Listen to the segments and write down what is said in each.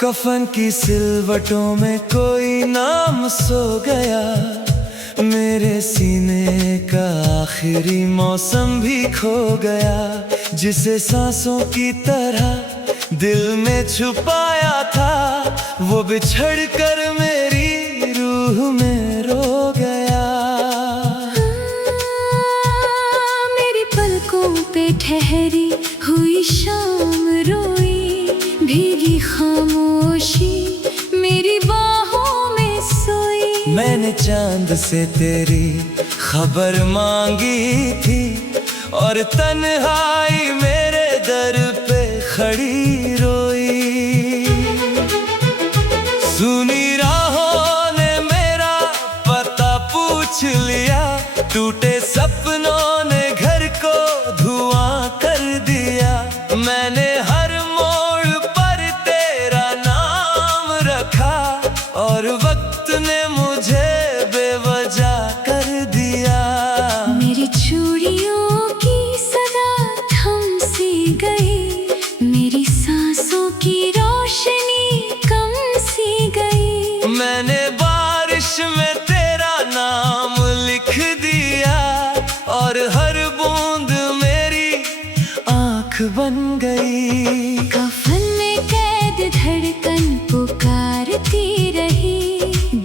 कफन की सिलवटों में कोई नाम सो गया, मेरे सीने का आखिरी मौसम भी खो गया। जिसे सांसों की तरह दिल में छुपाया था, वो बिछड़ कर मेरी रूह में रो गया। मेरी पलकों पे ठहरी हुई शाम रोई, भीगी खामोशी मेरी बाहों में सोई। मैंने चांद से तेरी खबर मांगी थी, और तन्हाई मेरे दर पे खड़ी रोई। सुनी राहों ने मेरा पता पूछ लिया, टूटे सपनों ने घर को धुआं कर दिया। मैंने हर और वक्त ने मुझे बेवजह कर दिया। मेरी चूड़ियों की सदा थम सी गई, मेरी सांसों की रोशनी कम सी गई। मैंने बारिश में तेरा नाम लिख दिया, और हर बूंद मेरी आँख बन गई। कफन में कैद धड़कन पुकारती रही,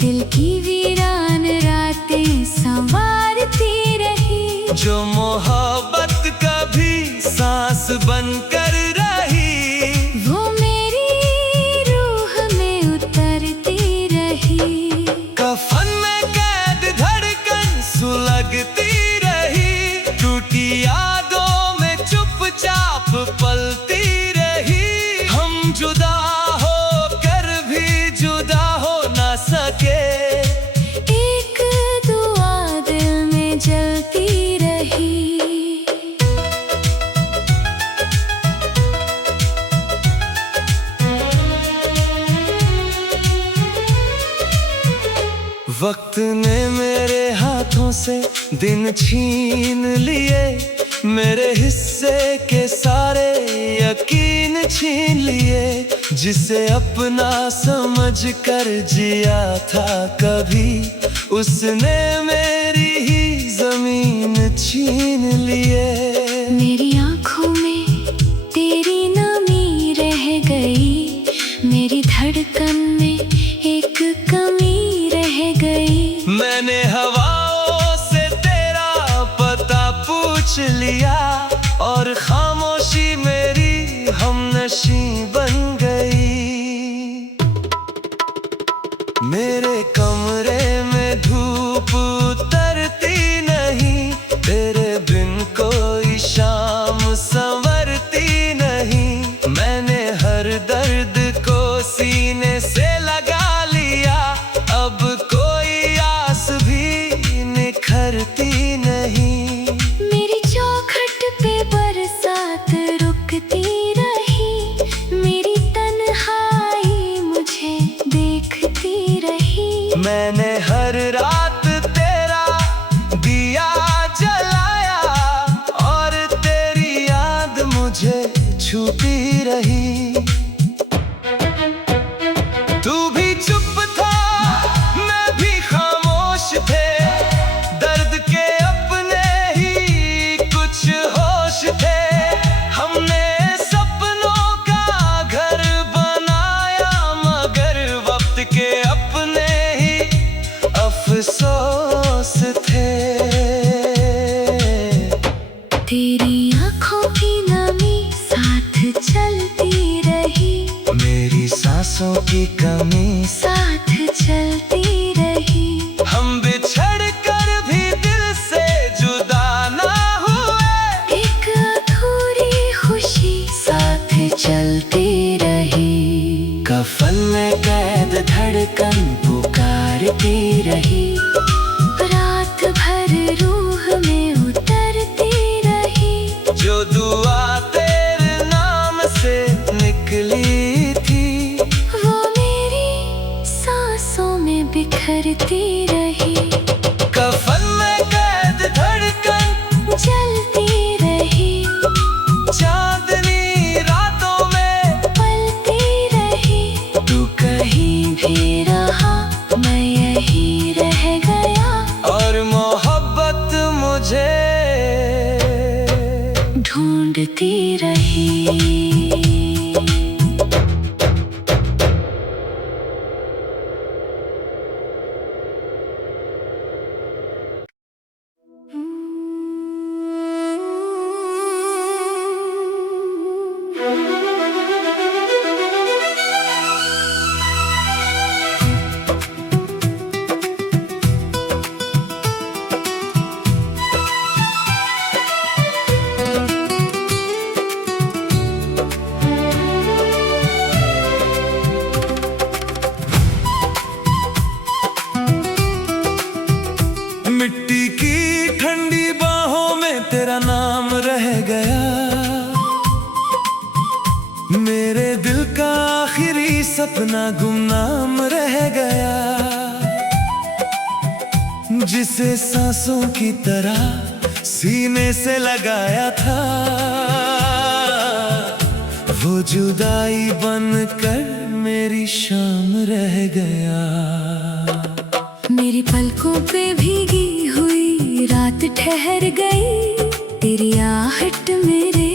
दिल की वीरान रातें संवारती रही। जो मोहब्बत कभी सांस बनकर रही, वो मेरी रूह में उतरती रही। कफन में कैद धड़कन सुलगती रही, टूटी यादों में चुपचाप पलती रही। हम जुदा सके, एक दुआ दिल में जलती रही। वक्त ने मेरे हाथों से दिन छीन लिए, मेरे हिस्से के सारे यकीन छीन लिए। जिसे अपना समझ कर जिया था कभी, उसने मेरी ही जमीन छीन लिए। मेरी आँखों में तेरी नमी रह गई, मेरी धड़कन में एक कमी रह गई। मैंने हवाओं से तेरा पता पूछ लिया, और खामोशी मेरी हमनशी बन गई। मेरे कमरे में धूप उतरती नहीं, तेरे बिन कोई शाम संवरती नहीं। मैंने हर दर्द को सीने से लगा लिया, अब कोई आस भी निखरती नहीं। मेरी चौखट पे बरसात रुकती रही, मेरी तन्हाई मुझे देखती रही। मैंने हर रात तेरा दिया जलाया, और तेरी याद मुझे छूती रही। तू भी चुप था, मैं भी खामोश थे, दर्द के अपने ही कुछ होश थे। हमने सपनों का घर बनाया, मगर वक्त के अपने ही अफसोस थे। तेरी आँखों की नमी साथ चलती रही, मेरी सांसों की कमी साथ चलती रही। हम बिछड़ कर भी दिल से जुदा ना हुए, एक अधूरी खुशी साथ धड़कन पुकारती रही, रात भर रूह में उतरती रही। जो दुआ तेरे नाम से निकली थी, वो मेरी सांसों में बिखरती रही। कफन में कैद धड़कन जलती रही, चांदनी रातों में पलती रही। तू कहीं भी रहा, मैं यहीं रह गया, और मोहब्बत मुझे ढूंढती रही। मिट्टी की ठंडी बाहों में तेरा नाम रह गया, मेरे दिल का आखिरी सपना गुमनाम रह गया। जिसे सांसों की तरह सीने से लगाया था, वो जुदाई बनकर मेरी शाम रह गया। मेरी पलकों पे भीगी हुई रात ठहर गई, तेरी आहट मेरे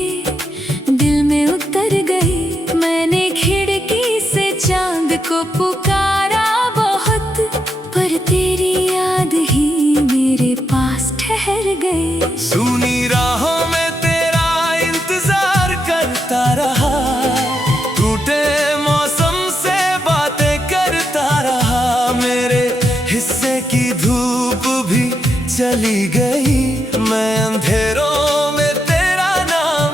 दिल में उतर गई। मैंने खिड़की से चांद को पुकारा बहुत, पर तेरी याद ही मेरे पास ठहर गई। सुनी राहों में तेरा इंतजार करता रहा, टूटे मौसम से बातें करता रहा। मेरे हिस्से की धूप भी चली गई, मैं अंधेरों में तेरा नाम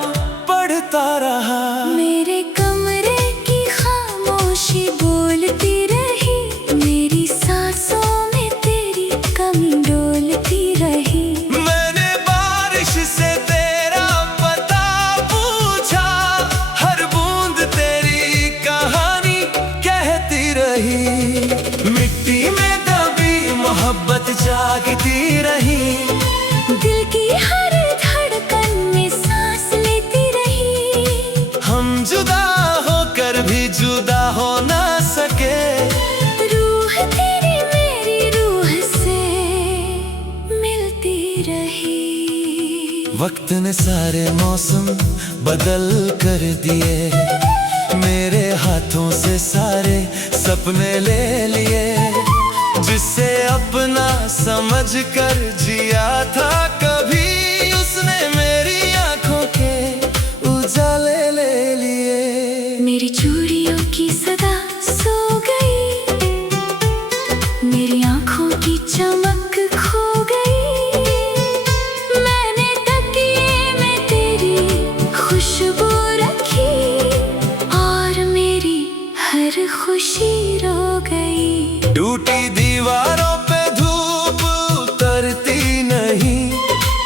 पढ़ता रहा। मेरे कमरे की खामोशी बोलती रही, मेरी सांसों में तेरी कमी डोलती रही। मैंने बारिश से तेरा पता पूछा, हर बूंद तेरी कहानी कहती रही। मिट्टी में दबी मोहब्बत जागती रही, दिल की हर धड़कन में सांस लेती रही। हम जुदा होकर भी जुदा हो ना सके, रूह तेरी मेरी रूह से मिलती रही। वक्त ने सारे मौसम बदल कर दिए, मेरे हाथों से सारे सपने ले लिए। जिसे अपना समझ कर जिया था कभी, उसने मेरी आंखों के उजाले ले लिए। मेरी चूड़ियों की सदा सो गई, मेरी आंखों की चमक खो गई। मैंने तकिए में तेरी खुशबू रखी, और मेरी हर खुशी रो गई। टूटी दीवारों पे धूप उतरती नहीं,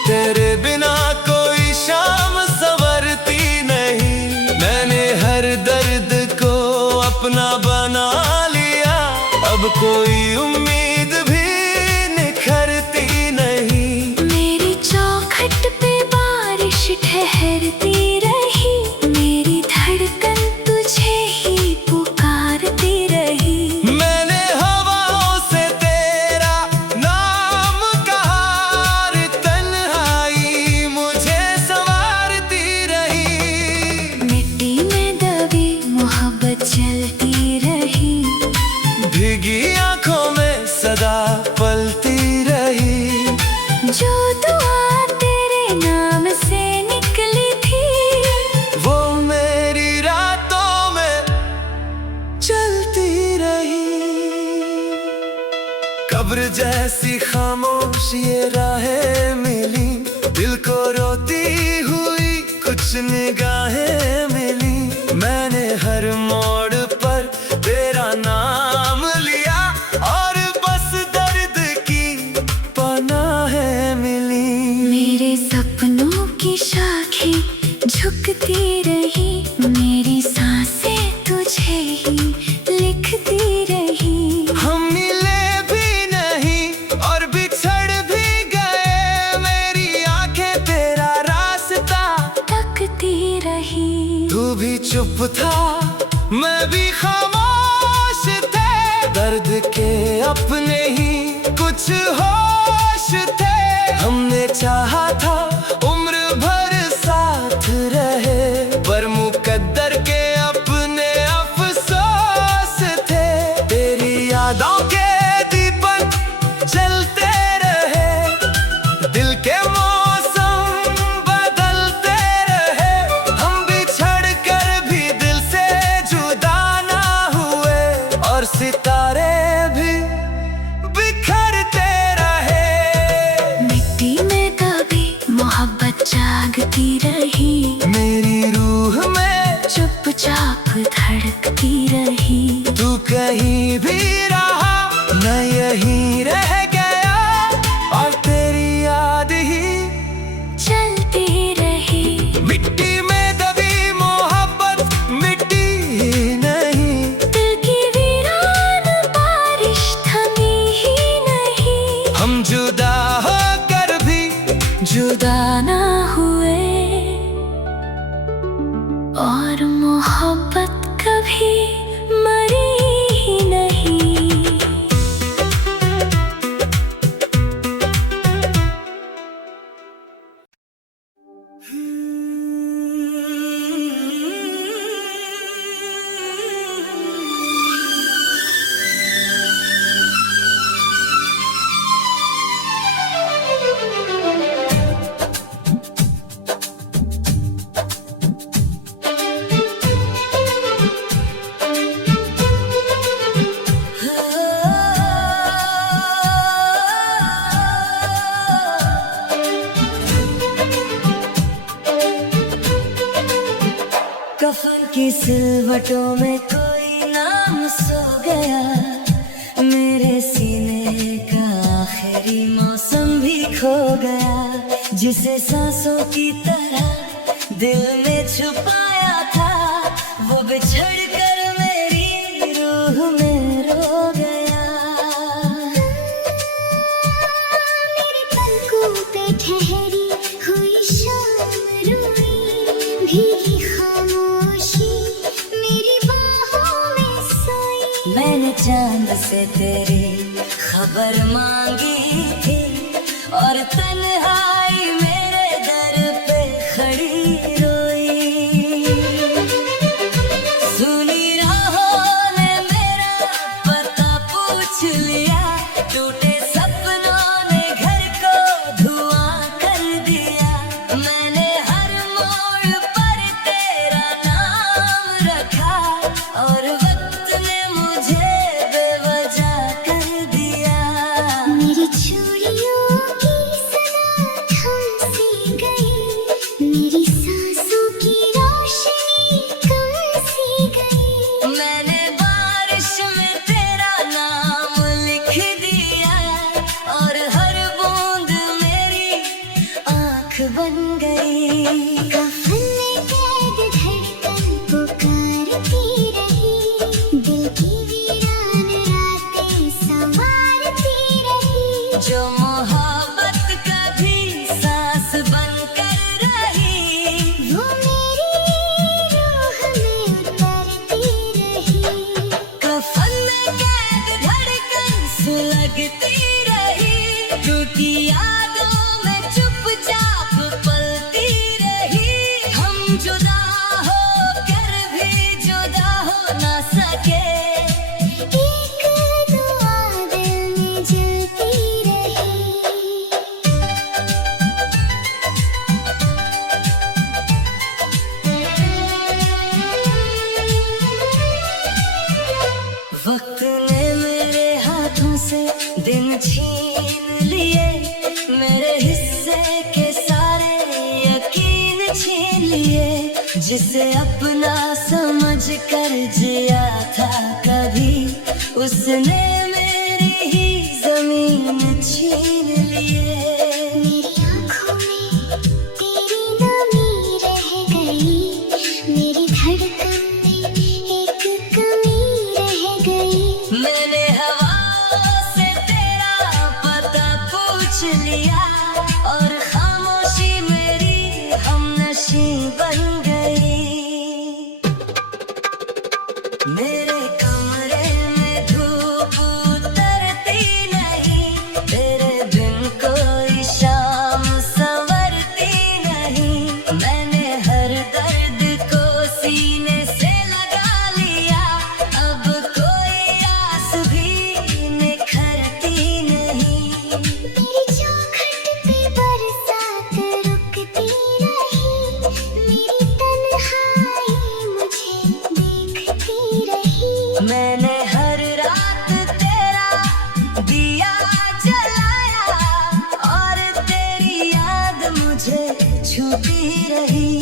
तेरे बिना कोई शाम संवरती नहीं। मैंने हर दर्द को अपना बना लिया, अब कोई उम्मीद भी निखरती नहीं। मेरी चौखट पे बारिश ठहरती रही, मेरी धड़कन तुझे ही पुकारती रही। मैंने हवाओं से तेरा नाम कहा, और तन्हाई मुझे संवारती रही। मिट्टी में दबी मोहब्बत चलती रही, भीगी आंखों में सदा पलती रही। जो दुआ तेरे नाम से निकली थी, वो मेरी रातों में चलती रही। कब्र जैसी खामोश ये राहें मिली, दिल को रोती हुई कुछ निगाहें मिली। मैंने हर मोड़ पर तेरा नाम लिया, दिखती रही, मेरी सांसें तुझे ही लिखती रही। हम मिले भी नहीं और बिछड़ भी गए, मेरी आंखें तेरा रास्ता तकती रही। तू भी चुप था, मैं भी खामोश थे, दर्द के अपने ही कुछ होश थे। हमने चाहा था उम्र भर साथ रहे, पर मुकद्दर के अपने अफसोस थे। तेरी यादों के दीपक जलते रहे, दिल के मौसम बदलते रहे। हम बिछड़ कर भी दिल से जुदा ना हुए, और सितारे भी बिखरते रहे। मिट्टी में कभी मोहब्बत जागती रही, मेरी रूह में चुपचाप धड़कती रही। तू कहीं भी रहा, मैं यहीं रह गया, और तेरी याद ही चलती रही। मिट्टी में दबी मोहब्बत मिट्टी ही नहीं। दिल की वीरान बारिश थमी ही नहीं। हम जुदा होकर भी जुदा ना हुए, और मोहब्बत कभी मरी ही नहीं। कफन की सिलवटों में कोई नाम सो गया, मेरे सीने का आखिरी मौसम भी खो गया। जिसे सांसों की तरह दिल में छुपाया था, वो बिछड़ कर मेरी रूह में रो गया। मेरे पलकों पे ठहरी हुई शाम रोई, भीगी खामोशी मेरी बाहों में सोई। मैंने चांद से तेरी खबर मांगी थी, और तन्हाई मेरे दर पे खड़ी रोई। सुनी राहों ने मेरा पता पूछ लिया, टूटे सपनों ने घर को धुआं कर दिया। मैंने हर मोड़ पर तेरा नाम रखा, और वक्त ने मुझे बेवजह कर दिया। मेरी चूड़ियों की सनक थम सी गई, मेरी सांसों की रोशनी कम सी गई। मैंने बारिश में तेरा नाम लिख दिया, और हर बूंद मेरी आँख बन गई। कफन में कैद धड़कन पुकारती रही, दिल की वीरान रातें संवारती रही। जो मोहब्बत कभी सांस बनकर रही, वो मेरी रूह में उतरती रही। कफन में कैद धड़कन सुलगती रही, टूटी यादों में चुपचाप पलती रही। हम जुदा होकर भी जुदा हो ना सके, एक दुआ दिल में जलती रही। वक्त ने मेरे हाथों से दिन छीन लिए, मेरे हिस्से के सारे यकीन छीन लिए। जिसे अपना समझ कर जिया था कभी, उसने मेरी ही जमीन छीन लिए। मेरी आँखों में तेरी नमी रह गई, सीने से लगा लिया, अब कोई आस भी निखरती नहीं। मेरी चौखट पे बरसात रुकती रही, मेरी तन्हाई मुझे देखती रही। मैंने हर रात तेरा दिया जलाया, और तेरी याद मुझे छूती रही।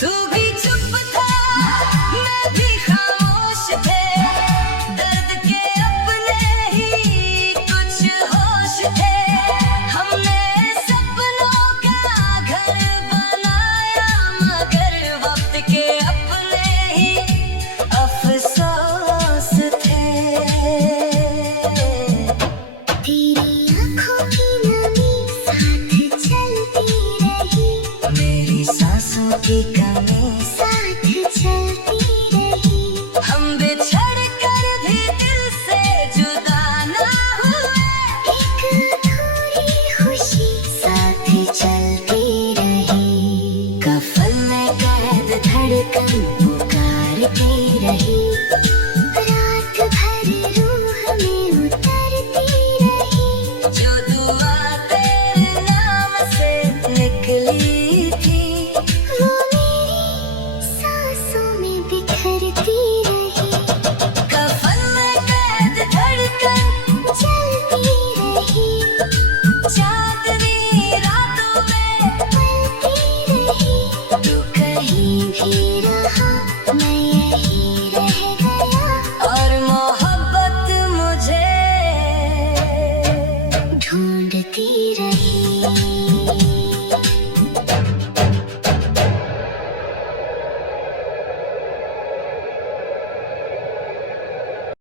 तू भी चुप था, मैं भी खामोश थे, दर्द के अपने ही कुछ होश थे। हमने सपनों का घर बनाया, मगर वक्त के अपने ही अफसोस थे। तेरी आँखों की नमी साथ चलती रही, मेरी सांसों की कमी साथ चलती रही। हम बिछड़ कर भी दिल से जुदा ना हुए, एक अधूरी खुशी साथ चलती रही। कफन में कैद धड़कन पुकारती रही, रात भर रूह में उतरती रही। जो दुआ तेरे नाम से निकली थी, वो मेरी सांसों में बिखरती रही, कफन में कैद धड़कन चलती रही, चांदनी रातों में पलती रही। तू कहीं भी रहा मैं यही रह गया, और मोहब्बत मुझे ढूंढती